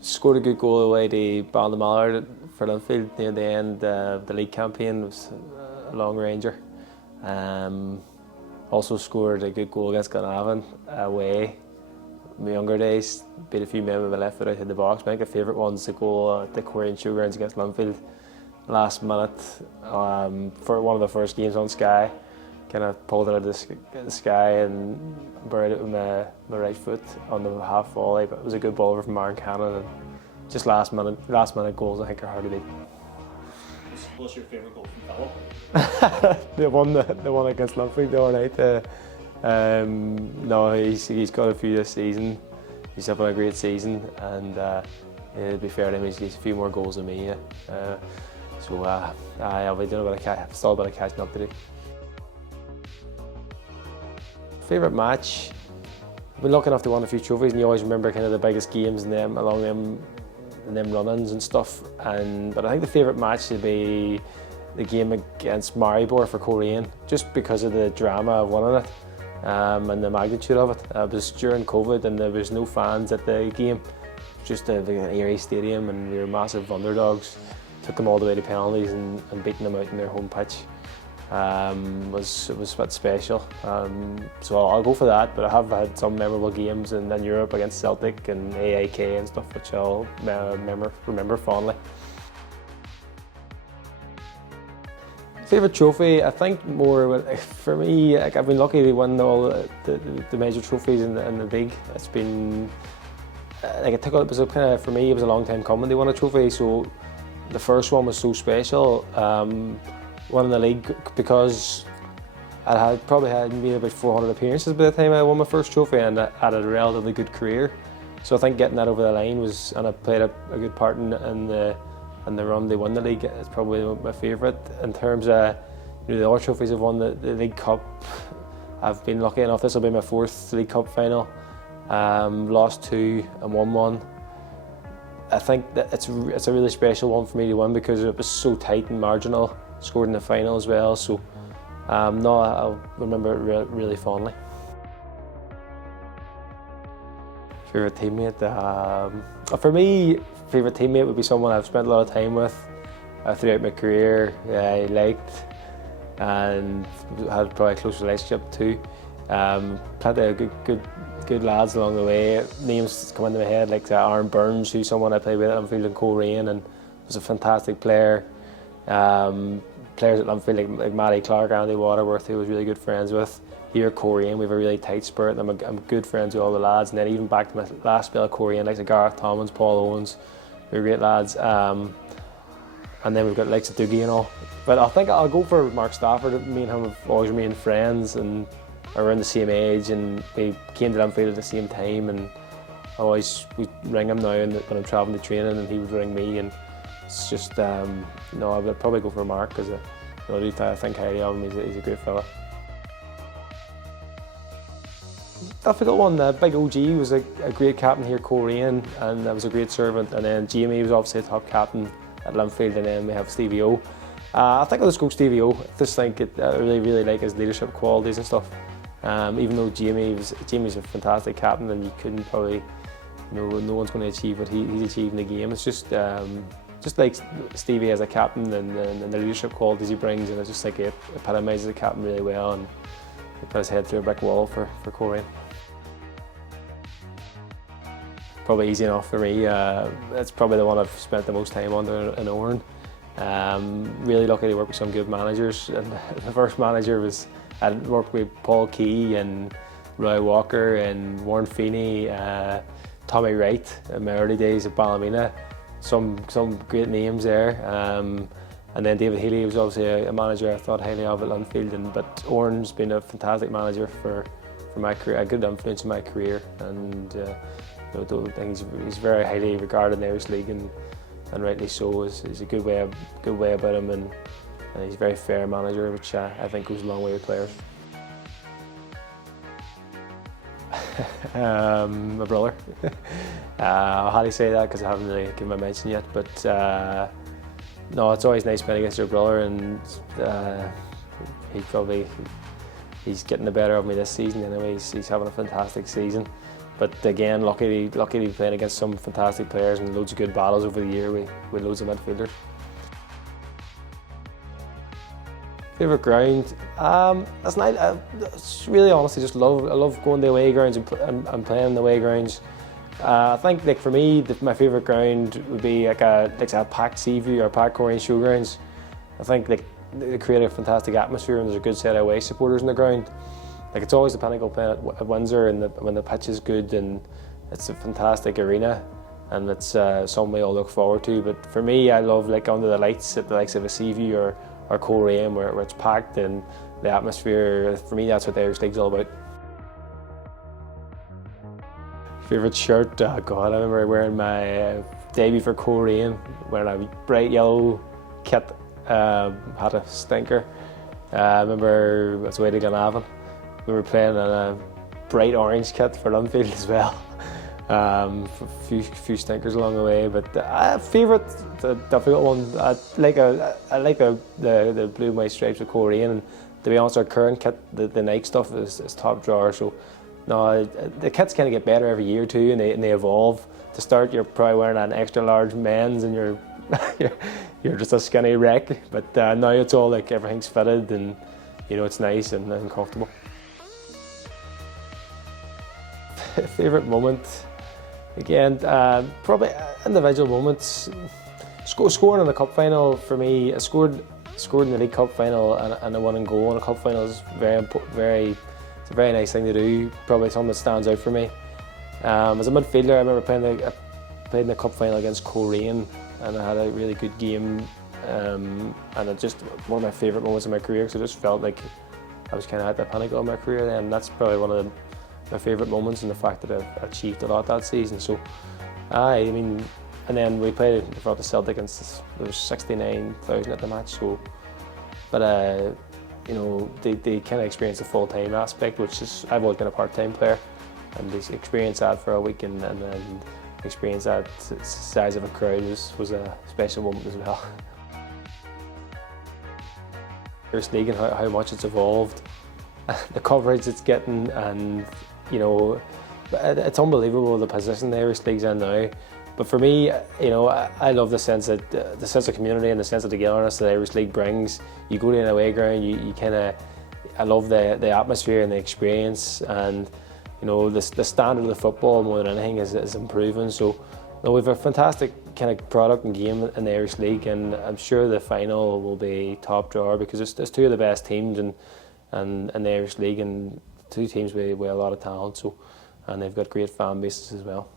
Scored a good goal away to Ballymallard for Linfield near the end of the league campaign. It was a long ranger. Also scored a good goal against Glenavon away. In my younger days, beat a few men with my left foot out of the box. I think the favourite one's the goal at the Korean Showgrounds against Linfield. Last minute, for one of the first games on Sky, kind of pulled it out of the sky and buried it with my right foot on the half volley. But it was a good ball over from Aaron Cannon, and just last minute goals I think are hard to beat. What's your favourite goal from Fellow? the one against Lowry the other night. No, he's got a few this season. He's having a great season, and to be fair to him, he's a few more goals than me. I'll be doing still a bit of catching up to do. Favourite match? I've been lucky enough to win a few trophies, and you always remember kind of the biggest games and them along them run-ins and stuff. But I think the favourite match would be the game against Maribor for Korean, just because of the drama of winning it and the magnitude of it. It was during COVID and there was no fans at the game, just an eerie stadium, and we were massive underdogs. Took them all the way to penalties and beating them out in their home pitch. It was a bit special. So I'll go for that, but I have had some memorable games in Europe against Celtic and AIK and stuff, which I'll remember fondly. Favourite trophy? I think more for me, I've been lucky to win all the major trophies in the league. It's been for me, it was a long time coming to win a trophy. So the first one was so special. Winning the league, because I had probably made about 400 appearances by the time I won my first trophy, and I had a relatively good career. So I think getting that over the line and I played a good part in the run to win the league. It's probably my favourite. In terms of the other trophies I've won, the League Cup, I've been lucky enough. This will be my 4th League Cup final. Lost 2 and won 1. I think that it's a really special one for me to win because it was so tight and marginal. Scored in the final as well, so I'll remember it really fondly. Favourite teammate? For me, favourite teammate would be someone I've spent a lot of time with throughout my career. I liked and had probably a close relationship to. Plenty of good lads along the way. Names come into my head like Aaron Burns, who's someone I played with at Linfield and Coleraine and was a fantastic player. Players at Linfield like Matty Clark, Andy Waterworth, who I was really good friends with. Here at Coleraine, we have a really tight spirit, and I'm good friends with all the lads. And then even back to my last spell at Coleraine, like Gareth Tommins, Paul Owens, we were great lads. And then we've got likes of Dougie and all. But I think I'll go for Mark Stafford. Me and him have always remained friends and are around the same age, and we came to Linfield at the same time. And we ring him now when I'm travelling to training, and he would ring me. And it's just, I would probably go for Mark because I think highly of him. He's a great fella. I forgot one. Big OG was a great captain here at Coleraine, and was a great servant. And then Jamie was obviously a top captain at Linfield, and then we have Stevie O. I think I'll just go Stevie O. I just think I really like his leadership qualities and stuff. Even though Jamie's a fantastic captain, and you couldn't probably, no one's going to achieve what he's achieved in the game. It's just like Stevie as a captain and the leadership qualities he brings, and I just think it epitomises the captain really well, and he put his head through a brick wall for Coleraine. Probably easy enough for me. It's probably the one I've spent the most time under in Oran. Really lucky to work with some good managers. And the first manager I worked with Paul Key and Roy Walker and Warren Feeney, Tommy Wright in my early days at Ballymena. Some great names there. And then David Healy was obviously a manager I thought highly of at Linfield. But Oran's been a fantastic manager for my career, a good influence in my career. And I think he's very highly regarded in the Irish League, and rightly so. He's a good way about him, and he's a very fair manager, which I think goes a long way with players. My brother. I'll hardly say that because I haven't really given my mention yet, but no, it's always nice playing against your brother, and he's getting the better of me this season anyway. He's having a fantastic season. But again, lucky to be playing against some fantastic players and loads of good battles over the year with loads of midfielders. Favourite ground? That's not. It's really honestly just I love going to away grounds and playing the away grounds. I think like for me, my favourite ground would be like a packed Seaview or packed Coleraine Showgrounds. I think like they create a fantastic atmosphere and there's a good set of away supporters in the ground. Like it's always the pinnacle playing at Windsor, and when the pitch is good and it's a fantastic arena, and it's something we all look forward to. But for me, I love like under the lights at the likes of a Seaview or Coleraine where it's packed and the atmosphere. For me, that's what the Irish League's all about. Favourite shirt? Oh God, I remember wearing my debut for Coleraine, wearing a bright yellow kit, had a stinker. I remember I was away to Glenavon. We were playing in a bright orange kit for Linfield as well. A few stinkers along the way, but favourite, the difficult one. I like the blue and white stripes with Coleraine, and to be honest, our current kit, the Nike stuff, is top drawer. So no, the kits kind of get better every year too, and they evolve. To start, you're probably wearing an extra large men's, and you're you're just a skinny wreck. But now it's all like everything's fitted, and it's nice and comfortable. Favourite moment? Again, probably individual moments. Scoring in the cup final for me. I scored in the League Cup final and a winning goal in a cup final is it's a very nice thing to do. Probably something that stands out for me. As a midfielder, I remember played in the cup final against Coleraine, and I had a really good game. And it just one of my favourite moments in my career, because I just felt like I was kind of at the pinnacle of my career then. And that's probably one of my favourite moments, and the fact that I've achieved a lot that season. So, and then we played in front of Celtic, and there was 69,000 at the match. So, but they kind of experienced the full-time aspect, which is I've always been a part-time player, and they experienced that for a week, and then experience that size of a crowd was a special moment as well. Irish League and how much it's evolved, the coverage it's getting, and it's unbelievable the position the Irish League's in now. But for me, I love the sense of community and the sense of togetherness that the Irish League brings. You go to an away ground, I love the atmosphere and the experience, and the standard of the football more than anything is improving. So we have a fantastic kind of product and game in the Irish League, and I'm sure the final will be top drawer, because it's two of the best teams in the Irish League, and two teams with a lot of talent. So, and they've got great fan bases as well.